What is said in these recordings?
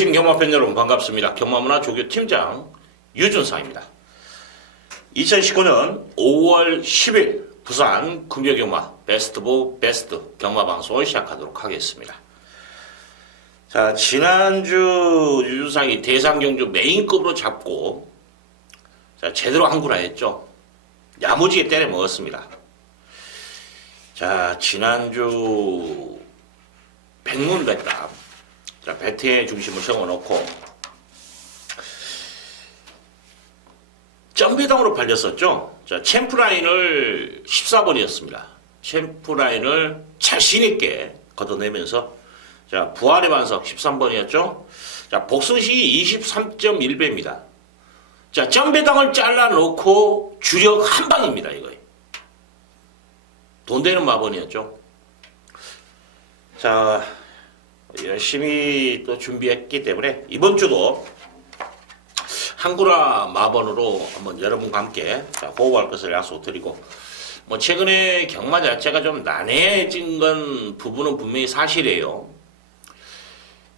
계신 경마팬 여러분 반갑습니다. 경마문화 조교 팀장 유준상입니다. 2019년 5월 10일 부산 금요경마 베스트 오브 베스트 경마방송을 시작하도록 하겠습니다. 자, 지난주 유준상이 대상경주 메인급으로 잡고 자, 제대로 한구라 했죠. 야무지게 때려 먹었습니다. 자, 지난주 백문백답. 자, 배팅의 중심을 세워놓고 점배당으로 팔렸었죠. 자, 챔프라인을 14번이었습니다. 챔프라인을 자신있게 걷어내면서 자, 부활의 반석 13번이었죠. 자, 복승식이 23.1배입니다. 자, 점배당을 잘라놓고 주력 한 방입니다. 이거 돈 되는 마번이었죠. 자, 열심히 또 준비했기 때문에 이번 주도 한구라 마번으로 한번 여러분과 함께 호흡할 것을 약속드리고, 뭐 최근에 경마 자체가 좀 난해해진 건 부분은 분명히 사실이에요.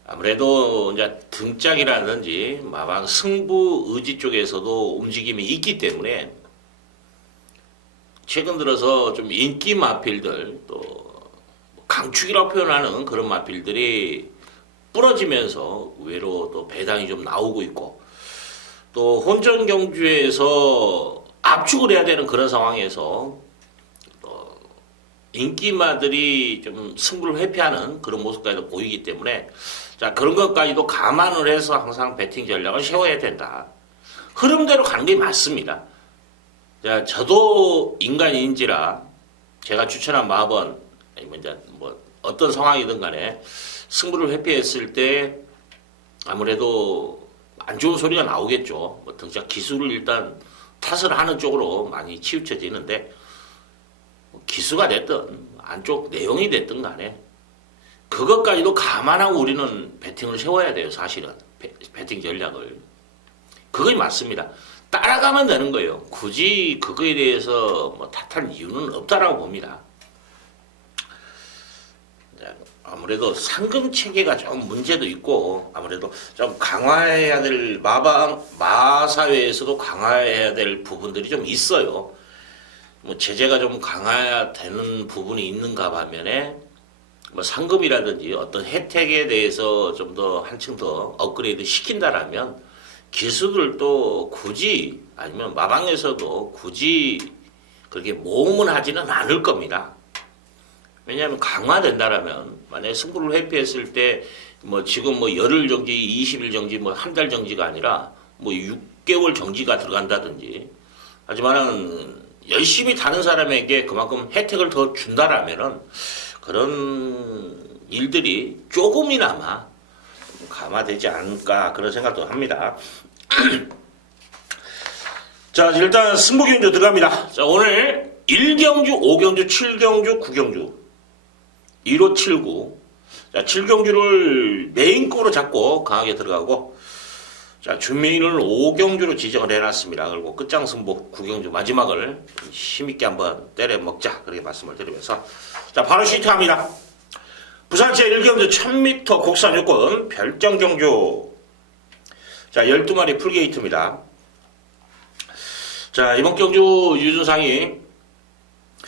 아무래도 이제 등짝이라든지 마방 승부 의지 쪽에서도 움직임이 있기 때문에 최근 들어서 좀 인기 마필들 또 강축이라고 표현하는 그런 마필들이 부러지면서 의외로 또 배당이 좀 나오고 있고, 또 혼전 경주에서 압축을 해야 되는 그런 상황에서 인기마들이 좀 승부를 회피하는 그런 모습까지도 보이기 때문에 자, 그런 것까지도 감안을 해서 항상 배팅 전략을 세워야 된다. 흐름대로 가는 게 맞습니다. 자, 저도 인간인지라 제가 추천한 마번 아니면 이제 뭐 어떤 상황이든 간에 승부를 회피했을 때 아무래도 안 좋은 소리가 나오겠죠. 뭐 등짝 기술을 일단 탓을 하는 쪽으로 많이 치우쳐지는데, 기수가 됐든 안쪽 내용이 됐든 간에 그것까지도 감안하고 우리는 배팅을 세워야 돼요. 사실은 배팅 전략을. 그게 맞습니다. 따라가면 되는 거예요. 굳이 그거에 대해서 뭐 탓할 이유는 없다라고 봅니다. 아무래도 상금 체계가 좀 문제도 있고, 아무래도 좀 강화해야 될 마사회에서도 강화해야 될 부분들이 좀 있어요. 뭐 제재가 좀 강화해야 되는 부분이 있는가 반면에 뭐 상금이라든지 어떤 혜택에 대해서 좀 더 한층 더 업그레이드 시킨다라면 기수들도 굳이 아니면 마방에서도 굳이 그렇게 모험은 하지는 않을 겁니다. 왜냐하면 강화된다라면 만약에 승부를 회피했을 때 뭐 지금 뭐 열흘 정지, 20일 정지, 뭐 한 달 정지가 아니라 뭐 6개월 정지가 들어간다든지, 하지만은 열심히 다른 사람에게 그만큼 혜택을 더 준다라면은 그런 일들이 조금이나마 감화되지 않을까 그런 생각도 합니다. 자, 일단 승부경주 들어갑니다. 자, 오늘 1경주, 5경주, 7경주, 9경주 1호 79. 자, 7경주를 메인급으로 잡고 강하게 들어가고, 자, 준메인을 5경주로 지정을 해놨습니다. 그리고 끝장승부 9경주 마지막을 힘있게 한번 때려 먹자. 그렇게 말씀을 드리면서 자, 바로 시작합니다. 부산제 1경주 1000m 국산 요건 별정경주. 자, 12마리 풀게이트입니다. 자, 이번 경주 유준상이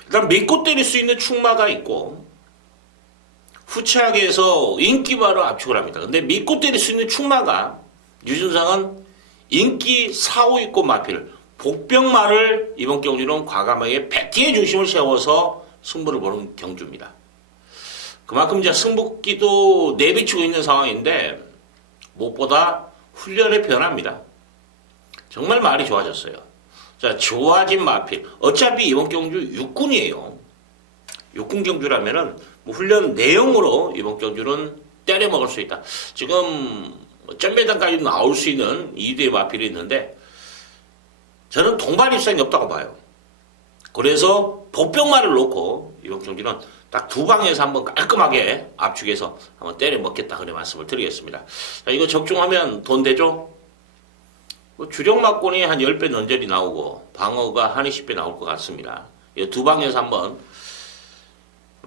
일단 믿고 때릴 수 있는 충마가 있고, 후차하게 해서 인기마로 압축을 합니다. 근데 믿고 때릴 수 있는 충마가 유준상은 인기 4, 5 있고 마필 복병마를 이번 경주는 과감하게 배팅의 중심을 세워서 승부를 보는 경주입니다. 그만큼 이제 승부기도 내비치고 있는 상황인데 무엇보다 훈련의 변화입니다. 정말 말이 좋아졌어요. 자, 좋아진 마필. 어차피 이번 경주 육군이에요. 육군 경주라면은 뭐 훈련 내용으로 이번 경주는 때려 먹을 수 있다. 지금 점배당까지 나올 수 있는 2대의 마필이 있는데 저는 동반 입상이 없다고 봐요. 그래서 복병마를 놓고 이번 경주는 딱 두 방에서 한번 깔끔하게 압축해서 한번 때려 먹겠다 그런 말씀을 드리겠습니다. 자, 이거 적중하면 돈 되죠? 주력 막권이 한 10배 넘절이 나오고 방어가 한 20배 나올 것 같습니다. 이 두 방에서 한번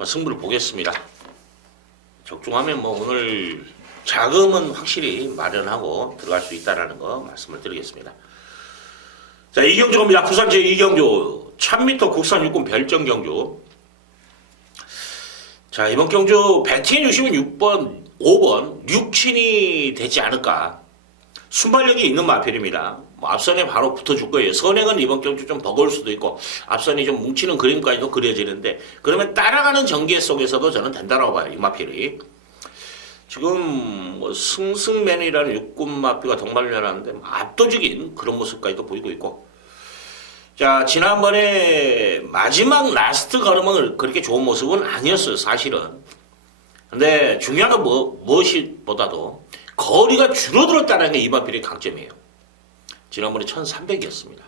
승부를 보겠습니다. 적중하면 뭐 오늘 자금은 확실히 마련하고 들어갈 수 있다는 거 말씀을 드리겠습니다. 자, 이경주 겁니다. 부산제 이경주 1000m 국산 육군 별정 경주. 자, 이번 경주 배팅해 주시면 6번, 5번 육친이 되지 않을까. 순발력이 있는 마필입니다. 뭐 앞선에 바로 붙어줄 거예요. 선행은 이번 경주 좀 버거울 수도 있고 앞선이 좀 뭉치는 그림까지도 그려지는데 그러면 따라가는 전개 속에서도 저는 된다라고 봐요. 이 마필이. 지금 뭐 승승맨이라는 육군 마필과 동반련하는데 압도적인 그런 모습까지도 보이고 있고. 자, 지난번에 마지막 라스트 걸음은 그렇게 좋은 모습은 아니었어요. 사실은. 근데 중요한 건 무엇보다도 거리가 줄어들었다는 게 이 마필의 강점이에요. 지난번에 1300이었습니다.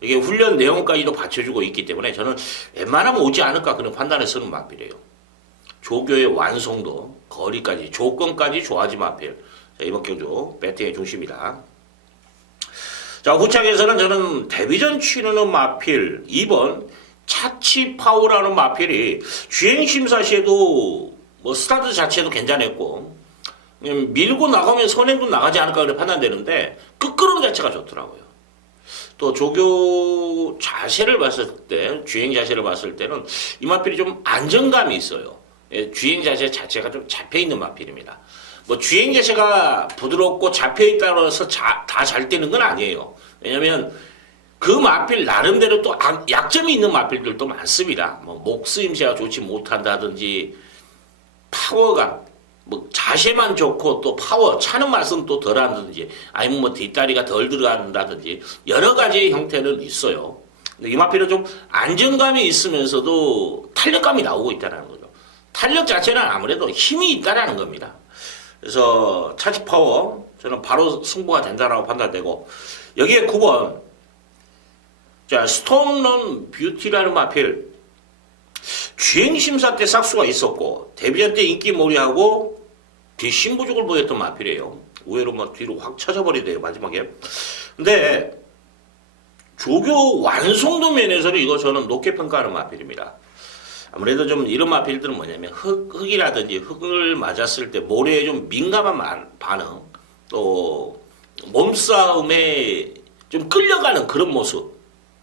이게 훈련 내용까지도 받쳐주고 있기 때문에 저는 웬만하면 오지 않을까 그런 판단을 쓰는 마필이에요. 조교의 완성도, 거리까지, 조건까지 좋아진 마필. 자, 이번 경주 배팅의 중심이다. 자, 후착에서는 저는 데뷔전 치르는 마필 2번 차치파오라는 마필이 주행심사 시에도 뭐 스타트 자체도 괜찮았고 밀고 나가면 선행도 나가지 않을까 그렇게 판단되는데 끄끄러움 자체가 좋더라고요. 또 조교 자세를 봤을 때 주행 자세를 봤을 때는 이 마필이 좀 안정감이 있어요. 주행 자세 자체가 좀 잡혀있는 마필입니다. 뭐 주행 자세가 부드럽고 잡혀있다고 해서 다 잘 되는 건 아니에요. 왜냐면 그 마필 나름대로 또 약점이 있는 마필들도 많습니다. 뭐 목 쓰임새가 좋지 못한다든지 파워감, 뭐 자세만 좋고 또 파워 차는 맛은 또 덜한다든지 아니면 뭐 뒷다리가 덜 들어간다든지 여러 가지의 형태는 있어요. 근데 이 마필은 좀 안정감이 있으면서도 탄력감이 나오고 있다는 거죠. 탄력 자체는 아무래도 힘이 있다라는 겁니다. 그래서 차지 파워 저는 바로 승부가 된다라고 판단되고 여기에 9번 자 스톰런 뷰티라는 마필 주행심사 때 싹수가 있었고 데뷔전 때 인기몰이하고 뒷심부족을 보였던 마필이에요. 의외로 막 뒤로 확 쳐져버리대요 마지막에. 근데 조교 완성도 면에서는 이거 저는 높게 평가하는 마필입니다. 아무래도 좀 이런 마필들은 뭐냐면 흙이라든지 흙을 맞았을 때 모래에 좀 민감한 반응 또 몸싸움에 좀 끌려가는 그런 모습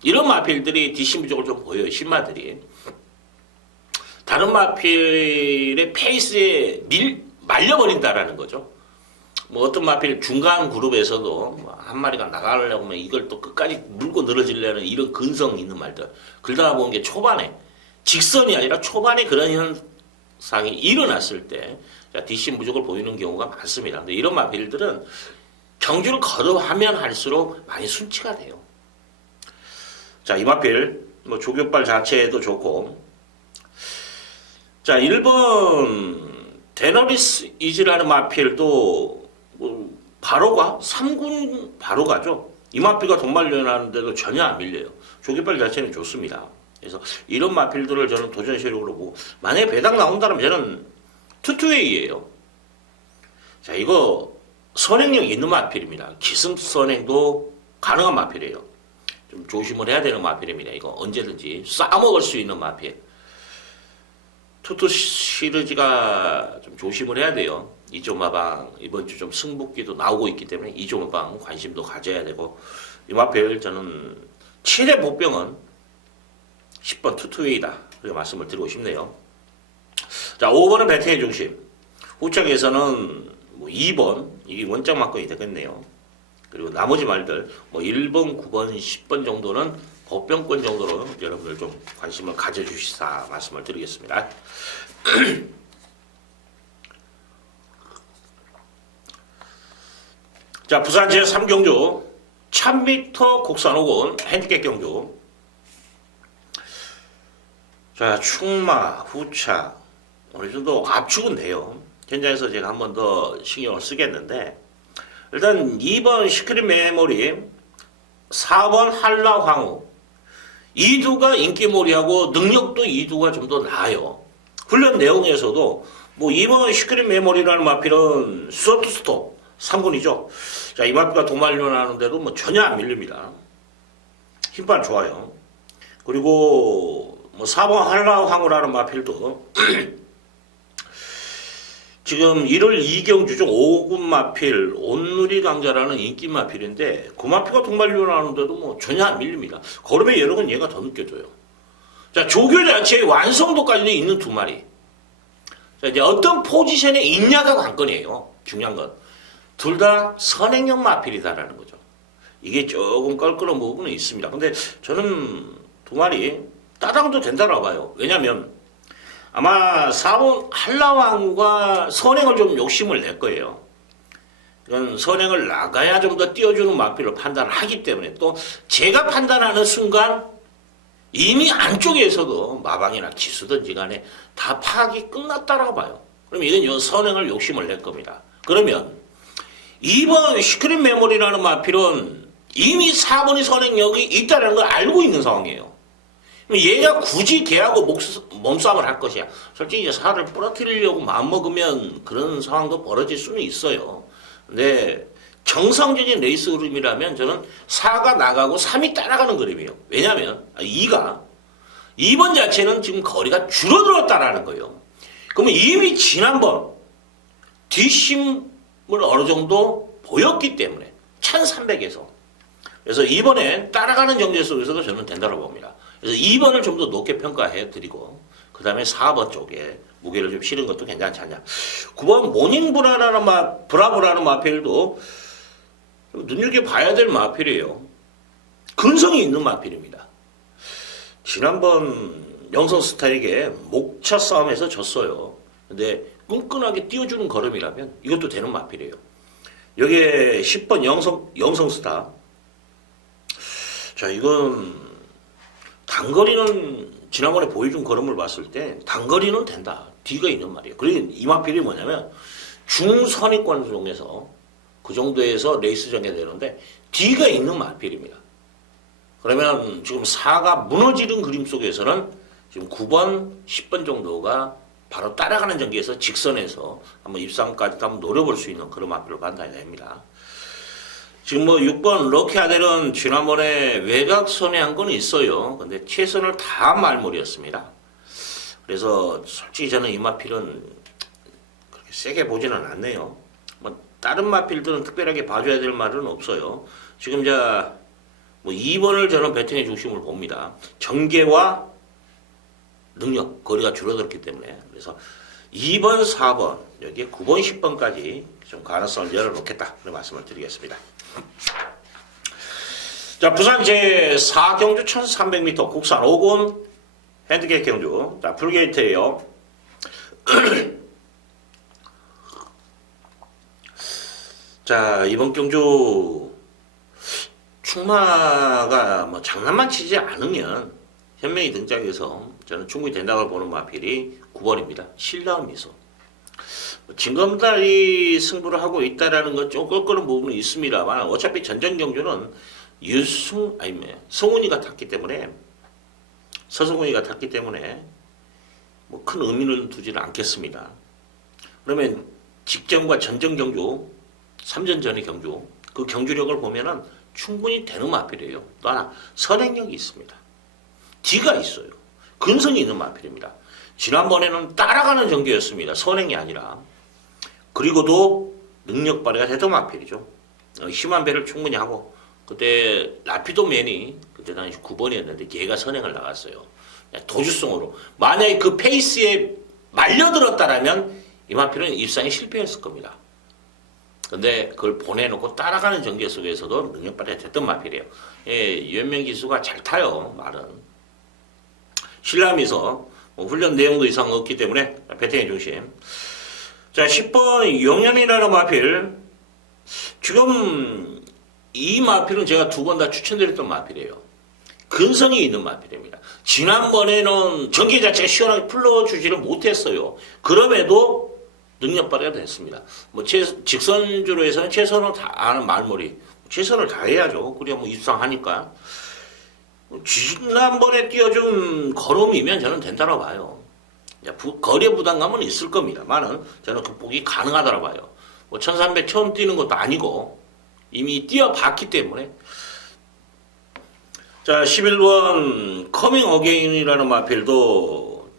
이런 마필들이 뒷심부족을 좀 보여요. 신마들이. 다른 마필의 페이스에 말려버린다라는 거죠. 뭐 어떤 마필 중간 그룹에서도 한 마리가 나가려고 하면 이걸 또 끝까지 물고 늘어지려는 이런 근성 있는 말들. 그러다 보는 게 초반에 직선이 아니라 초반에 그런 현상이 일어났을 때 뒷심부족을 보이는 경우가 많습니다. 근데 이런 마필들은 경주를 거듭하면 할수록 많이 순치가 돼요. 자, 이 마필 뭐 조교발 자체도 좋고 자, 1번 데너리스 이즈라는 마필도 뭐 바로가 3군 바로가죠. 이 마필과 동반련하는데도 전혀 안 밀려요. 조교발 자체는 좋습니다. 그래서 이런 마필들을 저는 도전 세력으로 보고 만약에 배당 나온다면 저는 투투웨이예요. 자, 이거 선행력 있는 마필입니다. 기승 선행도 가능한 마필이에요. 좀 조심을 해야 되는 마필입니다. 이거 언제든지 싸먹을 수 있는 마필. 투투 시리즈가 좀 조심을 해야 돼요. 이조마방 이번 주 좀 승복기도 나오고 있기 때문에 이조마방 관심도 가져야 되고 이 마필 저는 7회 복병은 10번 투투웨이다. 그렇게 말씀을 드리고 싶네요. 자, 5번은 배팅의 중심. 후척에서는 뭐 2번 이게 원작 막건이 되겠네요. 그리고 나머지 말들 뭐 1번, 9번, 10번 정도는 복병권 정도로 여러분들 좀 관심을 가져주시사 말씀을 드리겠습니다. 자, 부산 제3경주 1000m 국산 5군 핸디캡 경주. 자, 충마, 후착 어느 정도 압축은 돼요. 현장에서 제가 한 번 더 신경을 쓰겠는데 일단 2번 시크릿 메모리 4번 한라 황후 이두가 인기몰이하고 능력도 이두가 좀 더 나아요. 훈련 내용에서도 뭐 2번 시크릿 메모리라는 마필은 스톱 3군이죠. 자, 이 마필과 동반련 하는데도 뭐 전혀 안 밀립니다. 힘빨 좋아요. 그리고 뭐 4번 한라 황후라는 마필도 지금 1월 이경주 중 5군 마필 온누리 강자라는 인기 마필인데 그 마필과 동반료 나오는데도 뭐 전혀 안 밀립니다. 걸음의 여력은 얘가 더 느껴져요. 자, 조교 자체의 완성도까지도 있는 두 마리. 자, 이제 어떤 포지션에 있냐가 관건이에요. 중요한 건. 둘 다 선행형 마필이다라는 거죠. 이게 조금 껄끄러운 부분은 있습니다. 근데 저는 두 마리 따라가도 된다고 봐요. 왜냐면 아마 4번 한라왕과 선행을 좀 욕심을 낼 거예요. 이건 선행을 나가야 좀 더 띄워주는 마필로 판단을 하기 때문에 또 제가 판단하는 순간 이미 안쪽에서도 마방이나 기수든지 간에 다 파악이 끝났다라고 봐요. 그럼 이건 선행을 욕심을 낼 겁니다. 그러면 2번 시크릿 메모리라는 마필은 이미 4번의 선행력이 있다는 걸 알고 있는 상황이에요. 얘가 굳이 걔하고 몸싸움을 할 것이야. 솔직히 이제 살을 부러뜨리려고 마음먹으면 그런 상황도 벌어질 수는 있어요. 근데 정상적인 레이스 흐름이라면 저는 4가 나가고 3이 따라가는 그림이에요. 왜냐하면 2번 자체는 지금 거리가 줄어들었다라는 거예요. 그러면 이미 지난번 뒷심을 어느 정도 보였기 때문에 1300에서 그래서 이번에 따라가는 정제 속에서도 저는 된다고 봅니다. 그래서 2번을 좀 더 높게 평가해 드리고 그 다음에 4번 쪽에 무게를 좀 실은 것도 괜찮지 않냐. 9번 브라보라는 마필도 눈여겨봐야 될 마필이에요. 근성이 있는 마필입니다. 지난번 영성스타에게 목차 싸움에서 졌어요. 근데 끈끈하게 띄워주는 걸음이라면 이것도 되는 마필이에요. 여기에 10번 영성스타. 자, 이건 단거리는 지난번에 보여준 걸음을 봤을 때 단거리는 된다. D가 있는 말이에요. 그리고 이 마필이 뭐냐면 중선위권 중에서 그 정도에서 레이스 전개되는데 D가 있는 마필입니다. 그러면 지금 4가 무너지는 그림 속에서는 지금 9번, 10번 정도가 바로 따라가는 전개에서 직선에서 한번 입상까지 한번 노려볼 수 있는 그런 마필로 판단이 됩니다. 지금 뭐 6번 럭키 아델은 지난번에 외곽 선회한 건 있어요. 근데 최선을 다한 말물이었습니다. 그래서 솔직히 저는 이 마필은 그렇게 세게 보지는 않네요. 뭐 다른 마필들은 특별하게 봐줘야 될 말은 없어요. 지금 뭐 2번을 저는 배팅의 중심을 봅니다. 전개와 능력, 거리가 줄어들었기 때문에. 그래서 2번, 4번, 여기에 9번, 10번까지 좀 가능성을 열어놓겠다. 그런 말씀을 드리겠습니다. 자, 부산 제4경주 1300m 국산 5군 핸드게이트 경주. 자, 풀게이트예요. 자, 이번 경주 충마가 뭐 장난만 치지 않으면 현명히 등장해서 저는 충분히 된다고 보는 마필이 9번입니다. 신라운 미소. 진검다리 승부를 하고 있다라는 건 좀 껄끄러운 부분이 있습니다만 어차피 전전 경주는 성훈이가 탔기 때문에 서성훈이가 탔기 때문에 뭐 큰 의미는 두지는 않겠습니다. 그러면 직전과 전전 경주 3전 전의 경주 그 경주력을 보면은 충분히 되는 마필이에요. 또 하나 선행력이 있습니다. D가 있어요. 근성이 있는 마필입니다. 지난번에는 따라가는 전개였습니다. 선행이 아니라. 그리고도 능력 발휘가 됐던 마필이죠. 힘한 배를 충분히 하고 그때 라피도맨이 그때 당시 9번이었는데 얘가 선행을 나갔어요. 도주성으로. 만약에 그 페이스에 말려들었다라면 이 마필은 입상에 실패했을 겁니다. 근데 그걸 보내놓고 따라가는 전개 속에서도 능력 발휘가 됐던 마필이에요. 예, 연명 기수가 잘 타요. 말은. 신라미서 훈련 내용도 이상 없기 때문에 배팅의 중심. 자, 10번 영현이라는 마필. 지금 이 마필은 제가 2번 다 추천드렸던 마필이에요. 근성이 있는 마필입니다. 지난번에는 전개 자체가 시원하게 풀러주지를 못했어요. 그럼에도 능력 발휘가 됐습니다. 뭐 직선주로 해서는 최선을 다하는 말머리. 최선을 다해야죠. 그래야 뭐 입상하니까. 지난번에 띄워준 걸음이면 저는 된다고 봐요. 거리의 부담감은 있을 겁니다만은 저는 극복이 가능하다고 봐요. 뭐 1300 처음 뛰는 것도 아니고 이미 뛰어봤기 때문에. 자, 11번 커밍 어게인이라는 마필도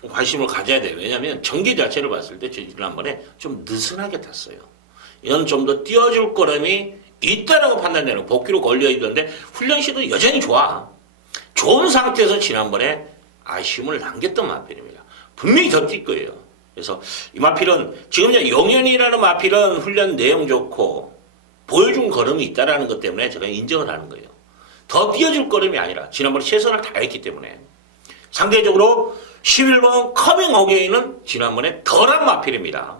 좀 관심을 가져야 돼요. 왜냐하면 전개 자체를 봤을 때 지난번에 좀 느슨하게 탔어요. 이건 좀 더 띄워줄 거람이 있다라고 판단되는 복귀로 걸려 있던데 훈련 시도 여전히 좋아. 좋은 상태에서 지난번에 아쉬움을 남겼던 마필입니다. 분명히 더 뛸 거예요. 그래서 이 마필은 지금 용현이라는 마필은 훈련 내용 좋고 보여준 걸음이 있다라는 것 때문에 제가 인정을 하는 거예요. 더 띄워줄 걸음이 아니라 지난번에 최선을 다했기 때문에 상대적으로 11번 커밍 어게인은 지난번에 덜한 마필입니다.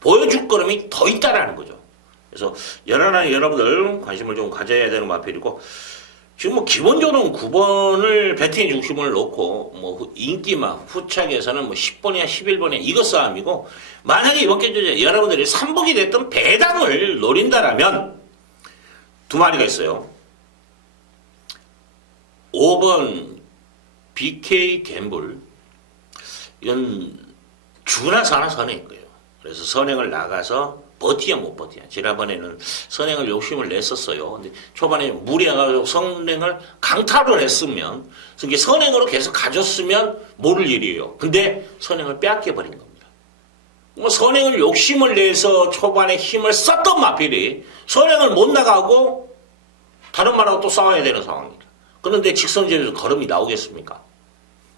보여줄 걸음이 더 있다라는 거죠. 그래서 여러분들 관심을 좀 가져야 되는 마필이고 지금 뭐 기본적으로는 9번을 배팅의 중심을 놓고 뭐 인기만 후착에서는 뭐 10번이야 11번이야 이거 싸움이고 만약에 이번 경기에 여러분들이 3복이 됐던 배당을 노린다라면 두 마리가 있어요. 5번 BK 갬블 이건 주나 사나 선행인 거예요. 그래서 선행을 나가서 버티야 못 버티야. 지난번에는 선행을 욕심을 냈었어요. 근데 초반에 무리해가지고 선행을 강타를 했으면 이게 선행으로 계속 가졌으면 모를 일이에요. 근데 선행을 빼앗겨버린 겁니다. 뭐 선행을 욕심을 내서 초반에 힘을 썼던 마필이 선행을 못 나가고 다른 말하고 또 싸워야 되는 상황입니다. 그런데 직선제에서 걸음이 나오겠습니까?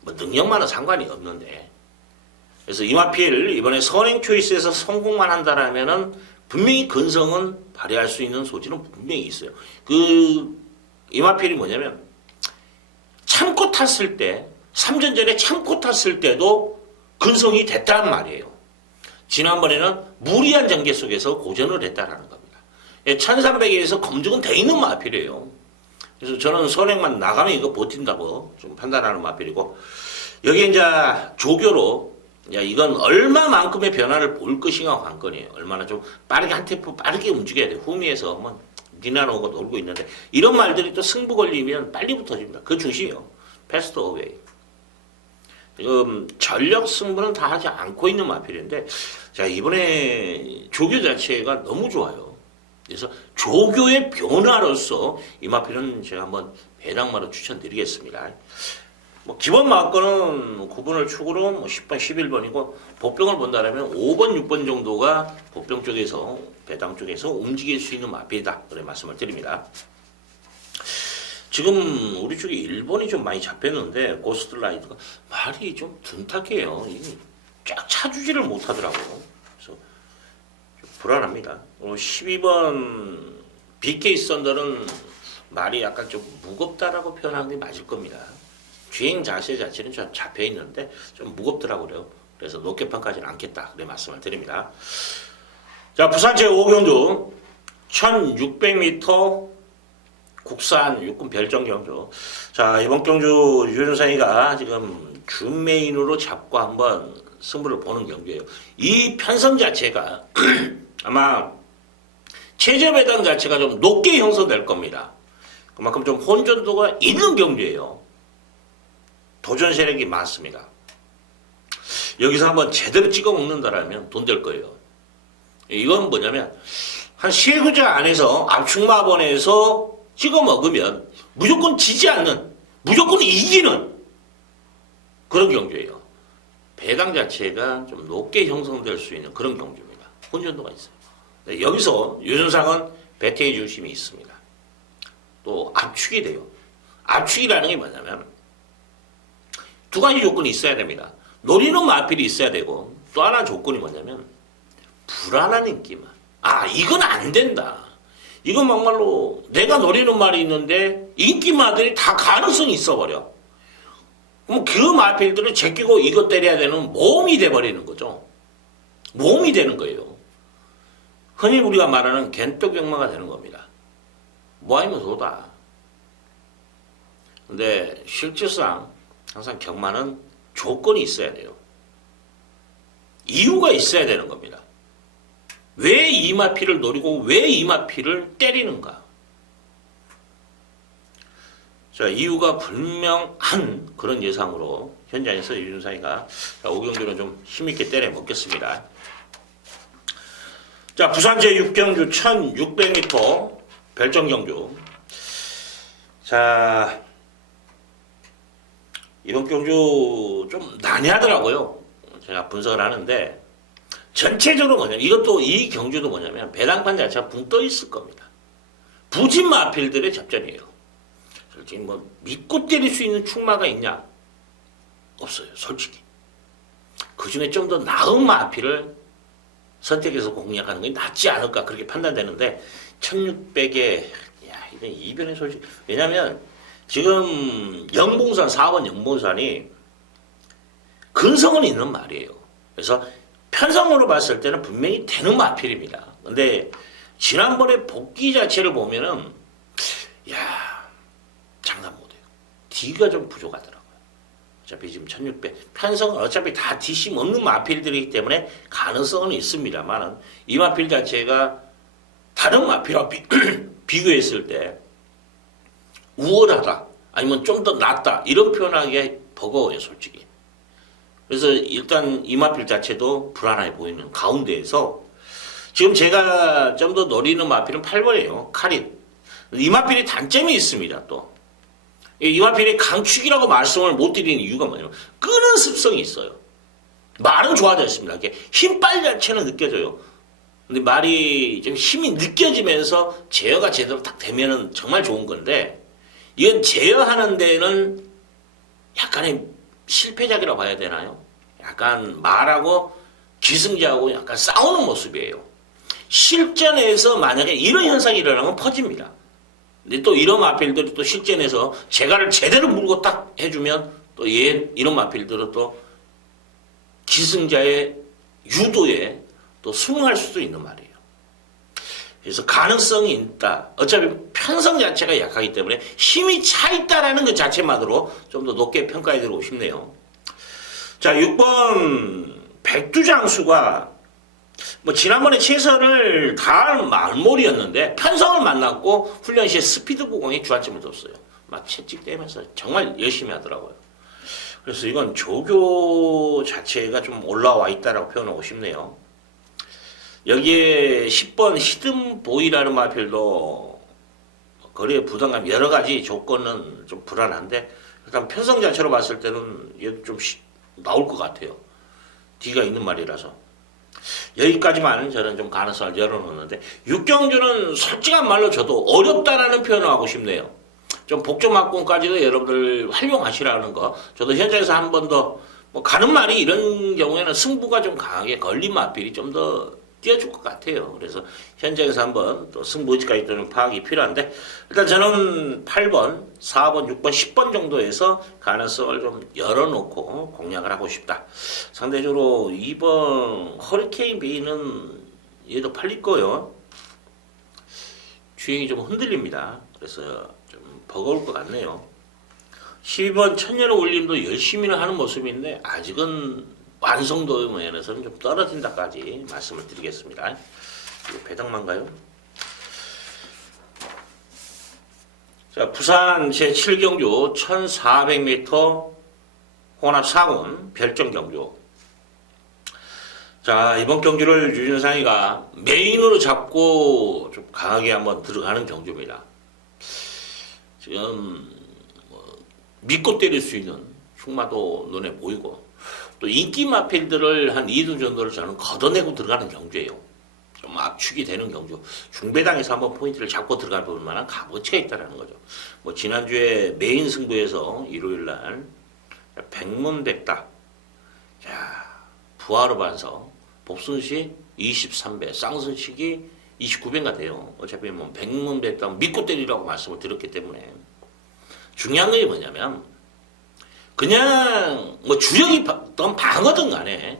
뭐 능력만은 상관이 없는데 그래서 이 마필 이번에 선행 초이스에서 성공만 한다라면은 분명히 근성은 발휘할 수 있는 소지는 분명히 있어요. 이 마필이 뭐냐면 참고 탔을 때 3전전에 참고 탔을 때도 근성이 됐다는 말이에요. 지난번에는 무리한 전개 속에서 고전을 했다라는 겁니다. 1300에서 검증은 돼 있는 마필이에요. 그래서 저는 선행만 나가면 이거 버틴다고 좀 판단하는 마필이고 여기 이제 조교로 이건 얼마만큼의 변화를 볼 것인가 관건이에요. 얼마나 좀 빠르게 한 템포 빠르게 움직여야 돼. 후미에서 뭐 니나노가 놀고 있는데 이런 말들이 또 승부 걸리면 빨리 붙어집니다. 그 중심이요. 패스트 어웨이. 지금 전력 승부는 다 하지 않고 있는 마필인데 자 이번에 조교 자체가 너무 좋아요. 그래서 조교의 변화로서 이 마필은 제가 한번 배당마로 추천드리겠습니다. 뭐 기본 마건은 9번을 축으로 뭐 10번, 11번이고 보병을 본다면 5번, 6번 정도가 보병 쪽에서 배당 쪽에서 움직일 수 있는 마필이다. 그런 말씀을 드립니다. 지금 우리 쪽에 1번이 좀 많이 잡혔는데 고스트라이드가 말이 좀 둔탁해요. 쫙 차주지를 못하더라고요. 그래서 좀 불안합니다. 12번 BK 썬더는 말이 약간 좀 무겁다라고 표현하는 게 맞을 겁니다. 주행 자세 자체는 좀 잡혀 있는데 좀 무겁더라고요. 그래서 높게 평가하지는 않겠다. 그래 말씀을 드립니다. 자, 부산 제5경주 1600m 국산 육군 별정 경주. 자, 이번 경주 유준상이가 지금 준 메인으로 잡고 한번 승부를 보는 경주예요. 이 편성 자체가 아마 체제 배당 자체가 좀 높게 형성될 겁니다. 그만큼 좀 혼전도가 있는 경주예요. 도전 세력이 많습니다. 여기서 한번 제대로 찍어 먹는다라면 돈 될 거예요. 이건 뭐냐면 한 3구자 안에서 압축마번에서 찍어 먹으면 무조건 지지 않는, 무조건 이기는 그런 경주예요. 배당 자체가 좀 높게 형성될 수 있는 그런 경주입니다. 혼전도가 있어요. 여기서 유준상은 배팅의 중심이 있습니다. 또 압축이 돼요. 압축이라는 게 뭐냐면 두 가지 조건이 있어야 됩니다. 노리는 마필이 있어야 되고 또 하나 조건이 뭐냐면 불안한 인기만. 아 이건 안 된다. 이건 막말로 내가 노리는 말이 있는데 인기마들이 다 가능성이 있어버려. 그럼 그 마필들을 제끼고 이것 때려야 되는 모험이 돼버리는 거죠. 모험이 되는 거예요. 흔히 우리가 말하는 겐떡경마가 되는 겁니다. 뭐 아니면 도다. 근데 실질상 항상 경마는 조건이 있어야 돼요. 이유가 있어야 되는 겁니다. 왜 이마피를 노리고 왜 이마피를 때리는가? 자, 이유가 분명한 그런 예상으로 현장에서 유준상이가 오경주는 좀 힘있게 때려 먹겠습니다. 자, 부산 제6경주 1600m 별정경주. 자, 이번 경주 좀 난해하더라고요. 제가 분석을 하는데 전체적으로 뭐냐면 이것도 이 경주도 뭐냐면 배당판 자체가 붕 떠 있을 겁니다. 부진 마필들의 접전이에요. 솔직히 뭐 믿고 때릴 수 있는 충마가 있냐? 없어요. 솔직히. 그 중에 좀 더 나은 마필을 선택해서 공략하는 게 낫지 않을까 그렇게 판단되는데 1600에 이건 이변의 소식. 왜냐면 지금 영봉산 4번 영봉산이 근성은 있는 말이에요. 그래서 편성으로 봤을 때는 분명히 되는 마필입니다. 근데 지난번에 복귀 자체를 보면은 장난 못해요. D가 좀 부족하더라고요. 어차피 지금 1600 편성은 어차피 다 DC 없는 마필들이기 때문에 가능성은 있습니다만 이 마필 자체가 다른 마필과 비교했을 때 우월하다 아니면 좀 더 낫다 이런 표현하기 버거워요 솔직히. 그래서 일단 이 마필 자체도 불안해 보이는 가운데에서 지금 제가 좀 더 노리는 마필은 8번이에요. 카린. 이 마필이 단점이 있습니다. 또 이 마필이 강축이라고 말씀을 못 드리는 이유가 뭐냐면 끄는 습성이 있어요. 말은 좋아져 있습니다. 이렇게 힘빨 자체는 느껴져요. 근데 말이 좀 힘이 느껴지면서 제어가 제대로 딱 되면은 정말 좋은 건데 이건 제어하는 데는 약간의 실패작이라고 봐야 되나요? 약간 말하고 기승자하고 약간 싸우는 모습이에요. 실전에서 만약에 이런 현상이 일어나면 퍼집니다. 근데 또 이런 마필들이 또 실전에서 제가를 제대로 물고 딱 해주면 또 이런 마필들은 또 기승자의 유도에 또 순응할 수도 있는 말이에요. 그래서 가능성이 있다. 어차피 편성 자체가 약하기 때문에 힘이 차 있다라는 것 자체만으로 좀 더 높게 평가해 드리고 싶네요. 자, 6번 백두장수가 뭐 지난번에 최선을 다할 말몰이였는데 편성을 만났고 훈련 시에 스피드 구공에 주안점을 뒀어요. 막 채찍대면서 정말 열심히 하더라고요. 그래서 이건 조교 자체가 좀 올라와 있다라고 표현하고 싶네요. 여기에 10번 히든보이라는 마필도 거리의 부담감 여러 가지 조건은 좀 불안한데 일단 편성 자체로 봤을 때는 얘도 좀 나올 것 같아요. D가 있는 말이라서. 여기까지만 저는 좀 가능성을 열어놓는데 6경주는 솔직한 말로 저도 어렵다라는 표현을 하고 싶네요. 좀 복종합공까지도 여러분들 활용하시라는 거. 저도 현장에서 한 번 더 뭐 가는 말이 이런 경우에는 승부가 좀 강하게 걸린 마필이 좀 더 띄워줄 것 같아요. 그래서 현장에서 한번 또 승부지까지 좀 파악이 필요한데 일단 저는 8번, 4번, 6번, 10번 정도에서 가능성을 좀 열어놓고 공략을 하고 싶다. 상대적으로 2번 허리케인 베이는 얘도 팔릴 거예요. 주행이 좀 흔들립니다. 그래서 좀 버거울 것 같네요. 12번 천년의 울림도 열심히는 하는 모습인데 아직은 완성도 면에서는 좀 떨어진다까지 말씀을 드리겠습니다. 배당만가요? 자, 부산 제7경주 1400m 혼합 4군 별정경주. 자, 이번 경주를 유준상이가 메인으로 잡고 좀 강하게 한번 들어가는 경주입니다. 지금 믿고 때릴 수 있는 흉마도 눈에 보이고 또 인기 마필들을 한 2등 정도를 저는 걷어내고 들어가는 경주예요. 좀 압축이 되는 경주. 중배당에서 한번 포인트를 잡고 들어갈 만한 값어치가 있다는 거죠. 뭐 지난주에 메인 승부에서 일요일날 백문백답. 자, 부하로 반서 복순시 23배, 쌍순식이 29배가 돼요. 어차피 뭐 백문백답 믿고 때리라고 말씀을 드렸기 때문에 중요한 게 뭐냐면 그냥 뭐 주력이 던 방어든 간에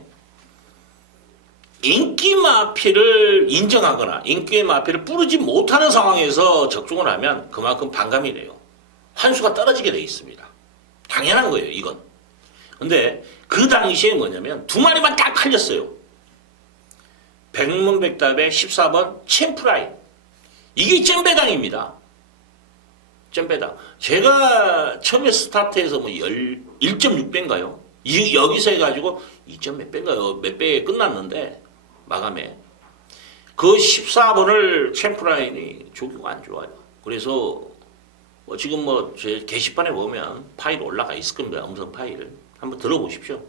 인기 마필을 인정하거나 인기 마필을 뿌리지 못하는 상황에서 적중을 하면 그만큼 반감이 돼요. 환수가 떨어지게 돼 있습니다. 당연한 거예요, 이건. 근데 그 당시에 뭐냐면 두 마리만 딱 팔렸어요. 백문백답의 14번 챔프라이. 이게 잼배당입니다. 잼배당. 제가 처음에 스타트해서 뭐 1.6배인가요? 여기서 해가지고 2점 몇 배인가요? 몇 배에 끝났는데, 마감에. 그 14번을 챔프라인이 조교가 안 좋아요. 그래서 뭐 지금 뭐 제 게시판에 보면 파일 올라가 있을 겁니다. 음성 파일 한번 들어보십시오.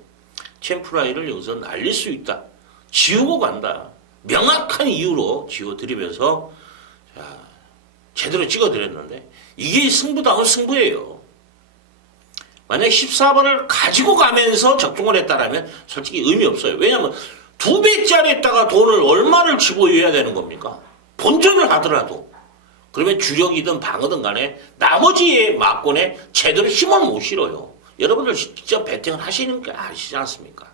챔프라이를 여기서 날릴 수 있다. 지우고 간다. 명확한 이유로 지워드리면서 자, 제대로 찍어드렸는데 이게 승부다운 승부예요. 만약 14번을 가지고 가면서 적중을 했다라면 솔직히 의미 없어요. 왜냐하면 2배짜리에다가 돈을 얼마를 집어넣어야 되는 겁니까? 본전을 하더라도. 그러면 주력이든 방어든 간에 나머지의 막권에 제대로 힘을 못 실어요. 여러분들 직접 배팅을 하시는 게 아시지 않습니까?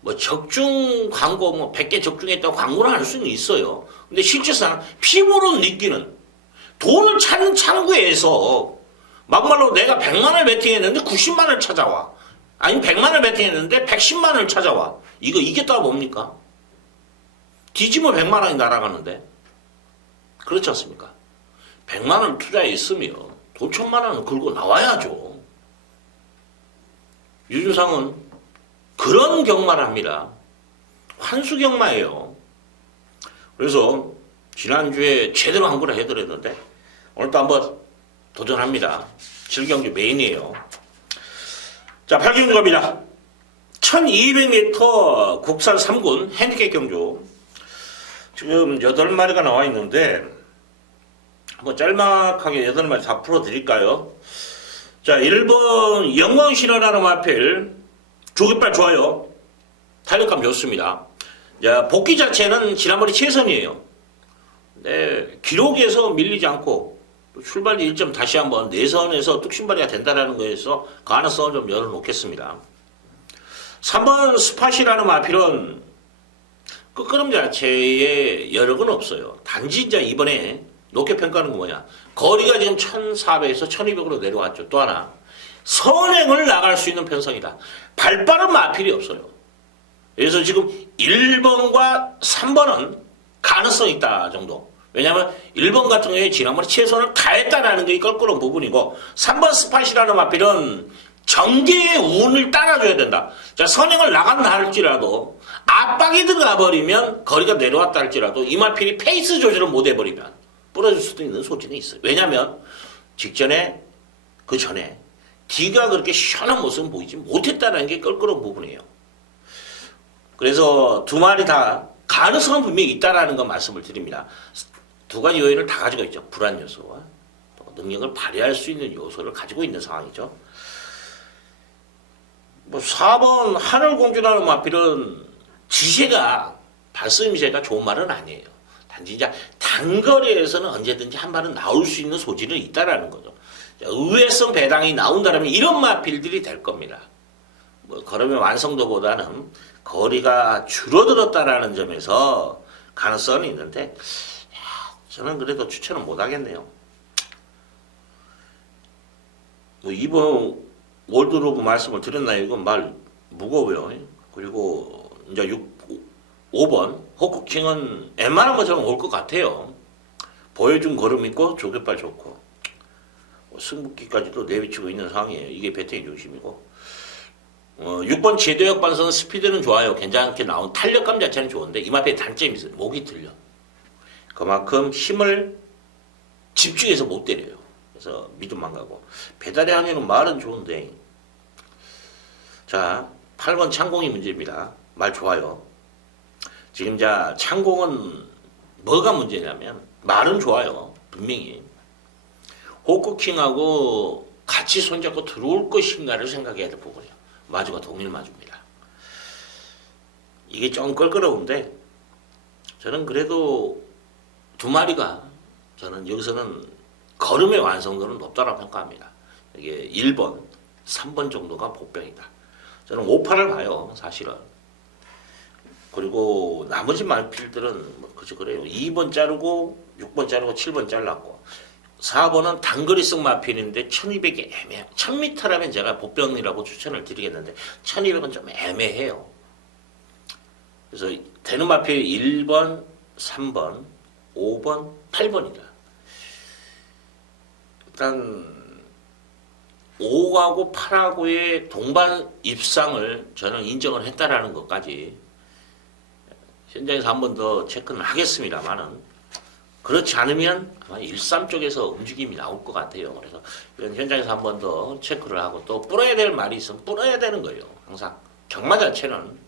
뭐 적중 광고 뭐 100개 적중했다고 광고를 할 수는 있어요. 근데 실제상 피부로 느끼는 돈을 찾는 창구에서 막말로 내가 100만을 베팅했는데 90만을 찾아와. 아니 100만을 베팅했는데 110만을 찾아와. 이거 이겼다고 봅니까? 뒤지면 100만 원이 날아가는데. 그렇지 않습니까? 100만 원을 투자했으면 돈 1000만 원은 긁고 나와야죠. 유주상은 그런 경마를 합니다. 환수 경마예요. 그래서 지난주에 제대로 한 거라 해드렸는데 오늘도 한번 도전합니다. 7경주 메인이에요. 자, 8경주 갑니다. 1200m 국산 3군 핸디캡 경주. 지금 8마리가 나와 있는데 한번 짤막하게 8마리 다 풀어드릴까요? 자, 1번 영광신호라는 마필 조깃발 좋아요. 탄력감 좋습니다. 자, 복귀 자체는 지난번에 최선이에요. 네, 기록에서 밀리지 않고 출발 1점 다시 한번 내선에서 뚝심발이가 된다는 거에서 가능성을 좀 열어놓겠습니다. 3번 스팟이라는 마필은 끝걸음 자체에 여력은 없어요. 단지 이제 이번에 높게 평가하는 거 뭐냐. 거리가 지금 1400에서 1200으로 내려왔죠. 또 하나. 선행을 나갈 수 있는 편성이다. 발빠른 마필이 없어요. 그래서 지금 1번과 3번은 가능성이 있다 정도. 왜냐하면 1번 같은 경우에 지난번에 최선을 다했다라는 게 껄끄러운 부분이고 3번 스팟이라는 마필은 전개의 운을 따라줘야 된다. 자, 선행을 나간다 할지라도 압박이 들어가 버리면 거리가 내려왔다 할지라도 이 마필이 페이스 조절을 못 해버리면 부러질 수도 있는 소지는 있어요. 왜냐하면 직전에 그 전에 D가 그렇게 시원한 모습은 보이지 못했다는 게 껄끄러운 부분이에요. 그래서 두 마리 다 가능성은 분명히 있다라는 거 말씀을 드립니다. 두 가지 요인을 다 가지고 있죠. 불안 요소와 또 능력을 발휘할 수 있는 요소를 가지고 있는 상황이죠. 뭐 4번 하늘공주라는 마필은 지세가 발성미세가 좋은 말은 아니에요. 단지 이제 단거리에서는 언제든지 한 발은 나올 수 있는 소질은 있다라는 거죠. 의외성 배당이 나온다면 이런 마필들이 될 겁니다. 뭐 걸음의 완성도보다는 거리가 줄어들었다라는 점에서 가능성은 있는데 저는 그래도 추천은 못 하겠네요. 뭐 이번 월드로브 말씀을 드렸나요? 이건 말 무거워요. 그리고 이제 5번 호크킹은 웬만한 것처럼 올 것 같아요. 보여준 걸음 있고 조개발 좋고 승부기까지도 내비치고 있는 상황이에요. 이게 배팅의 중심이고 6번 제도역 반선 스피드는 좋아요. 괜찮게 나온 탄력감 자체는 좋은데 이 마필의 단점이 있어요. 목이 들려. 그만큼 힘을 집중해서 못 때려요. 그래서 믿음만 가고 배달의 항해는 말은 좋은데 자 8번 창공이 문제입니다. 말 좋아요. 지금 자 창공은 뭐가 문제냐면 말은 좋아요. 분명히 호크킹하고 같이 손잡고 들어올 것인가를 생각해야 될 부분이에요. 마주가 동일 마주입니다. 이게 좀 껄끄러운데 저는 그래도 두 마리가 저는 여기서는 걸음의 완성도는 높다고 평가합니다. 이게 1번, 3번 정도가 복병이다. 저는 5, 8을 봐요. 사실은. 그리고 나머지 말필들은 뭐 그저 그래요. 2번 자르고 6번 자르고 7번 잘랐고 4번은 단거리성 마필인데 1200이 애매해요. 1000m라면 제가 복병이라고 추천을 드리겠는데 1200은 좀 애매해요. 그래서 되는 마필 1번, 3번, 5번, 8번이다. 일단 5하고 8하고의 동반 입상을 저는 인정을 했다라는 것까지 현장에서 한 번 더 체크는 하겠습니다만은 그렇지 않으면 아마 13 쪽에서 움직임이 나올 것 같아요. 그래서 이런 현장에서 한 번 더 체크를 하고 또 뿌려야 될 말이 있으면 뿌려야 되는 거예요. 항상 경마 자체는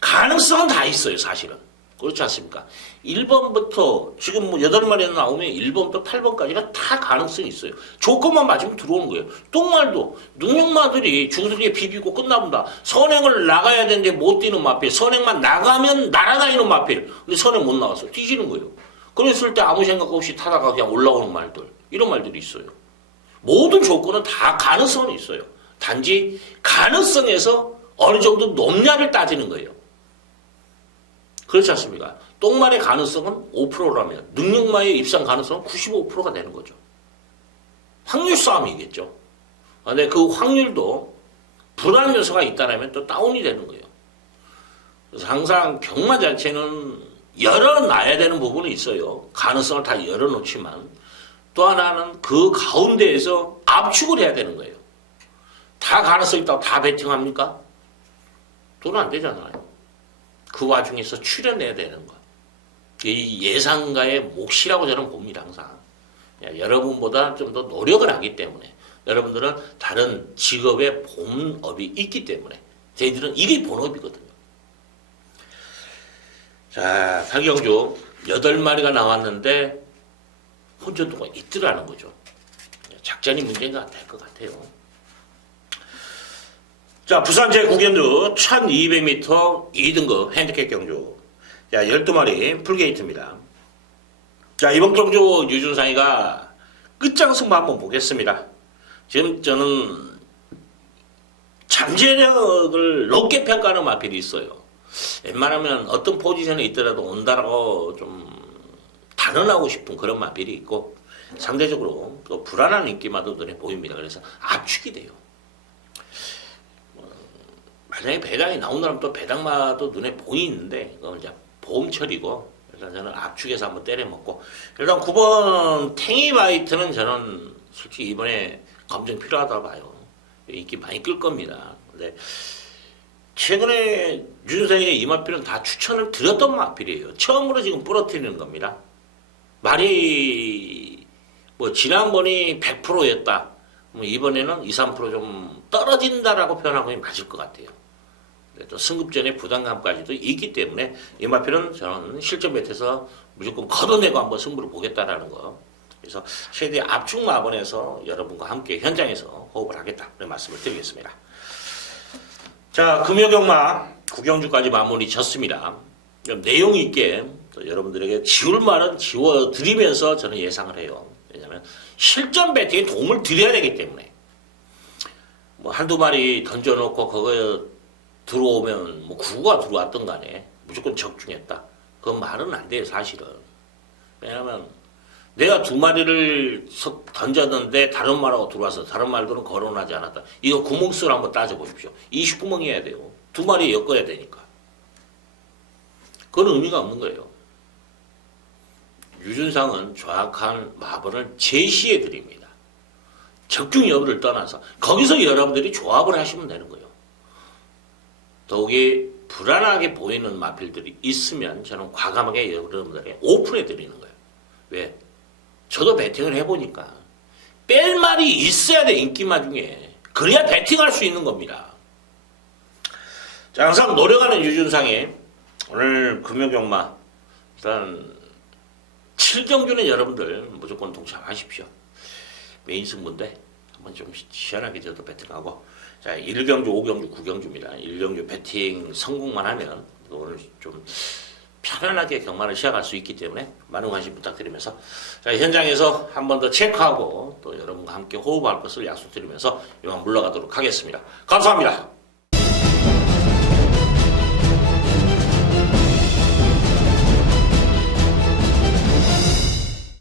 가능성은 다 있어요, 사실은. 그렇지 않습니까? 1번부터 지금 뭐 8마리 나오면 1번부터 8번까지가 다 가능성이 있어요. 조건만 맞으면 들어오는 거예요. 똥말도 능력마들이 주둥이에 비비고 끝나본다. 선행을 나가야 되는데 못 뛰는 마필. 선행만 나가면 날아다니는 마필. 근데 선행 못 나와서 뒤지는 거예요. 그랬을 때 아무 생각 없이 타다가 그냥 올라오는 말들. 이런 말들이 있어요. 모든 조건은 다 가능성은 있어요. 단지 가능성에서 어느 정도 높냐를 따지는 거예요. 그렇지 않습니까? 똥말의 가능성은 5%라면 능력마의 입상 가능성은 95%가 되는 거죠. 확률 싸움이겠죠. 근데 그 확률도 불안 요소가 있다면 또 다운이 되는 거예요. 그래서 항상 경마 자체는 열어놔야 되는 부분이 있어요. 가능성을 다 열어놓지만 또 하나는 그 가운데에서 압축을 해야 되는 거예요. 다 가능성 있다고 다 베팅합니까? 돈은 안 되잖아요. 그 와중에서 출연해야 되는 것. 이 예상가의 몫이라고 저는 봅니다, 항상. 여러분보다 좀 더 노력을 하기 때문에. 여러분들은 다른 직업의 본업이 있기 때문에. 저희들은 이게 본업이거든요. 자, 사경주 8마리가 나왔는데 혼전도가 있더라는 거죠. 작전이 문제가 될 것 같아요. 자, 부산 제9견주 1200m 2등급 핸디캡 경주. 자, 12마리 풀게이트입니다. 자, 이번 경주 유준상이가 끝장승부 한번 보겠습니다. 지금 저는 잠재력을 높게 평가하는 마필이 있어요. 웬만하면 어떤 포지션에 있더라도 온다라고 좀 단언하고 싶은 그런 마필이 있고 상대적으로 또 불안한 인기마도 눈에 보입니다. 그래서 압축이 돼요. 만약에 배당이 나온다면 또 배당마도 눈에 보이는데 그건 이제 보험처리고 일단 저는 압축해서 한번 때려먹고 일단 9번 탱이바이트는 저는 솔직히 이번에 검증 필요하다고 봐요. 인기 많이 끌 겁니다. 근데 최근에 유준상의 이 마필은 다 추천을 드렸던 마필이에요. 처음으로 지금 부러뜨리는 겁니다. 말이 뭐 지난번이 100%였다. 뭐 이번에는 2, 3%좀 떨어진다라고 표현하고 맞을 것 같아요. 또 승급전의 부담감까지도 있기 때문에 이 마필은 저는 실전 배트에서 무조건 걷어내고 한번 승부를 보겠다라는 거. 그래서 최대 압축 마번에서 여러분과 함께 현장에서 호흡을 하겠다. 그런 말씀을 드리겠습니다. 자, 금요경마 9경주까지 마무리 졌습니다. 내용 있게 또 여러분들에게 지울 말은 지워드리면서 저는 예상을 해요. 왜냐하면 실전 배팅에 도움을 드려야 되기 때문에 뭐 한두 마리 던져놓고 그거에 들어오면 뭐 구구가 들어왔던 간에 무조건 적중했다. 그건 말은 안 돼요, 사실은. 왜냐하면 내가 2마리를 던졌는데 다른 말하고 들어와서 다른 말들은 거론하지 않았다. 이거 구멍수를 한번 따져보십시오. 20구멍이어야 돼요. 2마리 엮어야 되니까. 그건 의미가 없는 거예요. 유준상은 정확한 마번을 제시해 드립니다. 적중 여부를 떠나서 거기서 여러분들이 조합을 하시면 되는 거예요. 더욱이 불안하게 보이는 마필들이 있으면 저는 과감하게 여러분들에게 오픈해 드리는 거예요. 왜? 저도 배팅을 해보니까 뺄 말이 있어야 돼, 인기마 중에. 그래야 배팅할 수 있는 겁니다. 자, 항상 노력하는 유준상의 오늘 금요경마 일단 7경주는 여러분들 무조건 동참하십시오. 메인 승부인데 한번 좀 시원하게 저도 배팅하고 자, 1경주, 5경주, 9경주입니다. 1경주 배팅 성공만 하면 오늘 좀 편안하게 경마를 시작할 수 있기 때문에 많은 관심 부탁드리면서 자, 현장에서 한 번 더 체크하고 또 여러분과 함께 호흡할 것을 약속드리면서 이만 물러가도록 하겠습니다. 감사합니다.